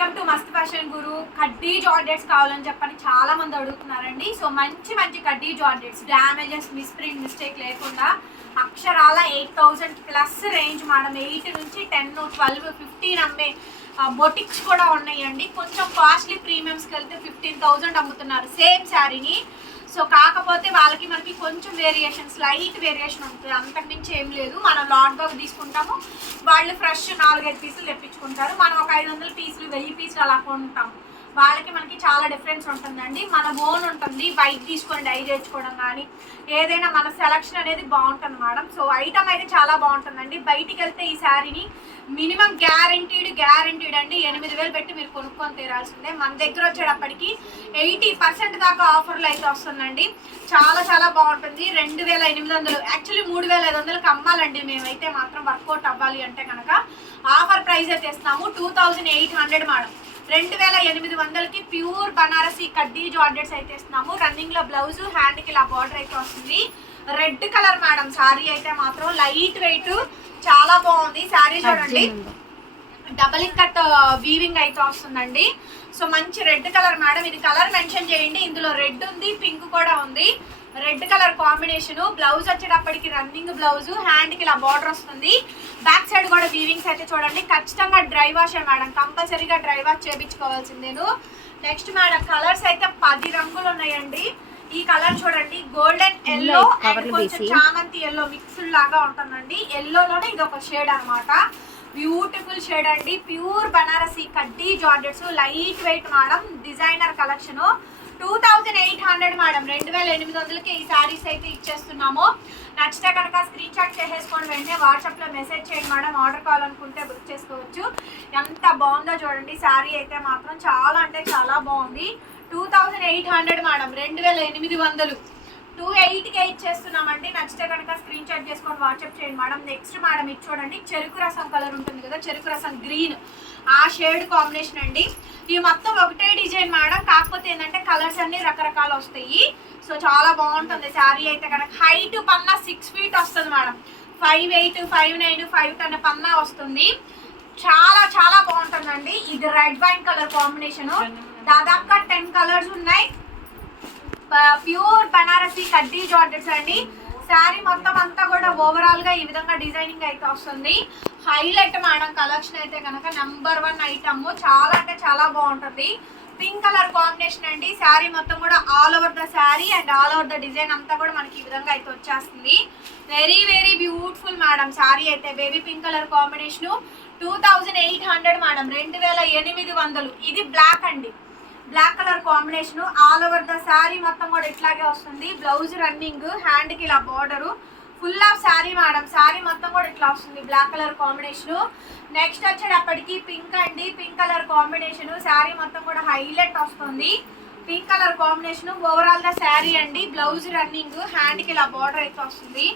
Welcome to Mast fashion guru. Kaddi georgettes కావాలని చెప్పని చాలా మంది అడుగుతున్నారండి. సో మంచి మంచి కడ్డీ జార్జెట్స్ డ్యామేజెస్ మిస్ప్రింట్ మిస్టేక్ లేకుండా అక్షరాల eight thousand plus range madam eight నుంచి టెన్ ట్వెల్వ్ ఫిఫ్టీన్ అమ్మే బొటిక్స్ కూడా ఉన్నాయండి. కొంచెం కాస్ట్లీ ప్రీమియమ్స్కి వెళ్తే ఫిఫ్టీన్ థౌజండ్ అమ్ముతున్నారు. సేమ్ శారీని సో కాకపోతే వాళ్ళకి మనకి కొంచెం వేరియేషన్ స్లైట్ వేరియేషన్ ఉంటుంది. అంతకుమించి ఏం లేదు. మనం లాట్ బాగ్ తీసుకుంటాము. వాళ్ళు ఫ్రెష్ నాలుగైదు పీసులు తెప్పించుకుంటారు. మనం ఒక ఐదు వందల పీసులు వెయ్యి పీసులు అలా కొంటాం వాళ్ళకి మనకి చాలా డిఫరెన్స్ ఉంటుందండి. మన ఓన్ ఉంటుంది బైక్ తీసుకొని డై చేసుకోవడం కానీ ఏదైనా మన సెలక్షన్ అనేది బాగుంటుంది మేడం. సో ఐటమ్ అయితే చాలా బాగుంటుందండి. బయటికి వెళ్తే ఈ శారీని మినిమం గ్యారంటీడ్ గ్యారంటీడ్ అండి. ఎనిమిది వేలు పెట్టి మీరు కొనుక్కొని తీరాల్సిందే. మన దగ్గర వచ్చేటప్పటికి ఎయిటీ పర్సెంట్ దాకా ఆఫర్లు అయితే వస్తుందండి. చాలా చాలా బాగుంటుంది. రెండు వేల ఎనిమిది వందలు యాక్చువల్లీ మూడు వేల ఐదు వందలకి అమ్మాలండి మేమైతే మాత్రం వర్కౌట్ అవ్వాలి అంటే కనుక ఆఫర్ ప్రైస్ అయితే ఇస్తాము two thousand eight hundred madam. రెండు వేల ఎనిమిది వందలకి ప్యూర్ బనారసి కడ్డీ జార్డెట్స్ అయితే ఇస్తున్నాము. రన్నింగ్లో బ్లౌజ్ హ్యాండ్కి ఇలా బార్డర్ అయితే వస్తుంది. రెడ్ కలర్ మేడం సారీ అయితే మాత్రం లైట్ వెయిట్ చాలా బాగుంది. సారీ చూడండి. డబల్ కట్ వీవింగ్ అయితే వస్తుందండి. సో మంచి రెడ్ కలర్ మేడం ఇది కలర్ మెన్షన్ చేయండి. ఇందులో రెడ్ ఉంది పింక్ కూడా ఉంది. Red colour combination. బ్లౌజ్ వచ్చేటప్పటికి రన్నింగ్ బ్లౌజ్. హ్యాండ్కి ఇలా బార్డర్ వస్తుంది. బ్యాక్ సైడ్ కూడా వీవింగ్స్ అయితే చూడండి. ఖచ్చితంగా డ్రై వాష్ మేడం. కంపల్సరీగా డ్రై వాష్ చేయించుకోవాల్సిందేను నెక్స్ట్ మేడం కలర్స్ అయితే పది రంగులు ఉన్నాయండి. ఈ కలర్ చూడండి. గోల్డెన్ ఎల్లో కొంచెం. చామంతి ఎల్లో మిక్స్డ్ లాగా ఉంటుందండి. ఎల్లోలోనే ఇది ఒక షేడ్ అన్నమాట. బ్యూటిఫుల్ షేడ్ అండి. Pure Banarasi kaddi georgettes. Light weight madam. Designer collection two thousand eight hundred madam రెండు వేల ఎనిమిది వందలకి ఈ సారీస్ అయితే ఇచ్చేస్తున్నాము. నచ్చితే కనుక స్క్రీన్ షాట్ చేసేసుకొని వెంటనే వాట్సాప్లో మెసేజ్ చేయండి మేడం ఆర్డర్ కావాలనుకుంటే బుక్ చేసుకోవచ్చు. ఎంత బాగుందో చూడండి. శారీ అయితే మాత్రం చాలా అంటే చాలా బాగుంది. Two thousand eight hundred madam రెండు వేల ఎనిమిది వందలు. టూ ఎయిట్కే ఇచ్చేస్తున్నామండి. నచ్చితే కనుక స్క్రీన్ షాట్ చేసుకొని వాట్సాప్ చేయండి. మేడం నెక్స్ట్ మేడం ఇది చూడండి. చెరుకు రసం కలర్ ఉంటుంది కదా చెరుకు రసం గ్రీన్ ఆ షేడ్ కాంబినేషన్ అండి. ఇవి మొత్తం ఒకటే డిజైన్ మేడం కాకపోతే ఏంటంటే కలర్స్ అన్ని రకరకాలు వస్తాయి. సో చాలా బాగుంటుంది శారీ అయితే కనుక. హైట్ పన్నా సిక్స్ ఫీట్ వస్తుంది madam five eight five nine five ten పన్నా వస్తుంది. చాలా చాలా బాగుంటుందండి. ఇది రెడ్ వైన్ కలర్ కాంబినేషన్ దాదాపుగా టెన్ కలర్స్ ఉన్నాయి. ప్యూర్ బనారసి కడ్డీ జార్జెట్స్ అండి. శారీ మొత్తం అంతా కూడా ఓవరాల్గా ఈ విధంగా డిజైనింగ్ అయితే వస్తుంది. హైలైట్ మేడం కలెక్షన్ అయితే కనుక నెంబర్ వన్ ఐటమ్ చాలా అంటే చాలా బాగుంటుంది. పింక్ కలర్ కాంబినేషన్ అండి. శారీ మొత్తం కూడా all over the saree and all over the design అంతా కూడా మనకి ఈ విధంగా అయితే వచ్చేస్తుంది. Very very beautiful madam saree అయితే. Baby pink colour combination two thousand eight hundred madam. రెండు వేల ఎనిమిది వందలు. ఇది బ్లాక్ అండి. Black colour combination all over the saree మొత్తం కూడా ఇట్లాగే వస్తుంది. బ్లౌజ్ రన్నింగ్ హ్యాండ్కి ఇలా border full of saree madam saree మొత్తం కూడా ఇట్లా వస్తుంది బ్లాక్ కలర్ కాంబినేషన్ నెక్స్ట్ వచ్చేటప్పటికి పింక్ అండి. పింక్ కలర్ కాంబినేషన్ శారీ మొత్తం కూడా హైలైట్ వస్తుంది. Pink colour combination overall the saree అండి. బ్లౌజ్ రన్నింగ్ హ్యాండ్కి ఇలా బార్డర్ అయితే వస్తుంది.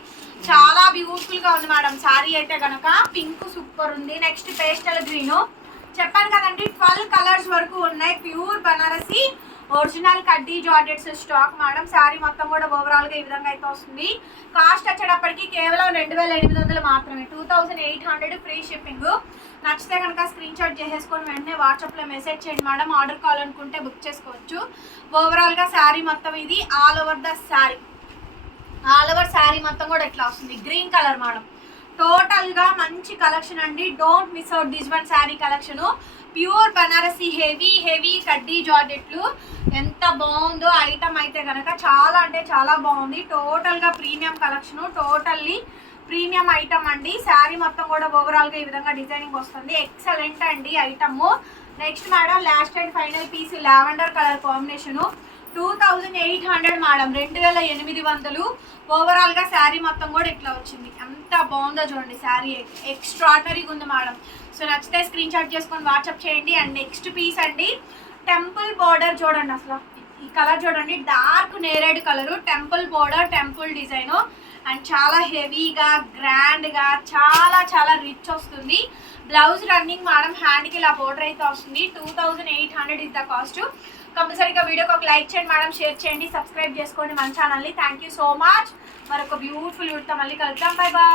చాలా బ్యూటిఫుల్గా ఉంది మేడం శారీ అయితే కనుక పింక్ సూపర్ ఉంది. నెక్స్ట్ పేస్టల్ గ్రీన్ చెప్పాను కదండి ట్వెల్వ్ కలర్స్ వరకు ఉన్నాయి. Pure Banarasi original kaddi georgettes stock madam. Saree మొత్తం కూడా ఓవరాల్గా ఈ విధంగా అయితే వస్తుంది. కాస్ట్ వచ్చేటప్పటికి కేవలం రెండు వేల ఎనిమిది వందలు మాత్రమే. Two thousand eight hundred free shipping. నచ్చితే కనుక స్క్రీన్ షాట్ చేసేసుకొని వెంటనే వాట్సాప్లో మెసేజ్ చేయండి మేడం. ఆర్డర్ కావాలనుకుంటే బుక్ చేసుకోవచ్చు. ఓవరాల్గా శారీ మొత్తం ఇది. All over the saree. All over saree మొత్తం కూడా ఇట్లా వస్తుంది. Green colour madam. టోటల్గా మంచి కలెక్షన్ అండి. Don't miss out this one saree collection. Pure Banarasi heavy heavy kaddi జార్జెట్లు ఎంత బాగుందో ఐటమ్ అయితే కనుక చాలా అంటే చాలా బాగుంది. టోటల్గా premium collection totally premium item అండి. శారీ మొత్తం కూడా ఓవరాల్గా ఈ విధంగా డిజైనింగ్ వస్తుంది. ఎక్సలెంట్ అండి item next madam last and final piece lavender colour combination two thousand eight hundred madam రెండు వేల ఎనిమిది వందలు. ఓవరాల్గా శారీ మొత్తం కూడా ఇట్లా వచ్చింది. ఎంత బాగుందో చూడండి శారీ. అయితే ఎక్స్ట్రాడనరీగా ఉంది మేడం సో నచ్చితే స్క్రీన్ షాట్ చేసుకొని వాట్సాప్ చేయండి. అండ్ నెక్స్ట్ పీస్ అండి టెంపుల్ బోర్డర్ చూడండి అసలు. ఈ కలర్ చూడండి dark నేరేడ్ colour temple border temple design and చాలా హెవీగా గ్రాండ్గా చాలా చాలా రిచ్ వస్తుంది. బ్లౌజ్ రన్నింగ్ మేడం హ్యాండ్కి ఇలా బోర్డర్ అయితే వస్తుంది. Two thousand eight hundred is the cost కంపల్సరీగా వీడియోకి ఒక లైక్ చేయండి మేడం షేర్ చేయండి సబ్స్క్రైబ్ చేసుకోండి మన ఛానల్ని. థ్యాంక్ యూ సో మచ్ మరొక బ్యూటిఫుల్ వీడితో మళ్ళీ కలుద్దాం. Bye bye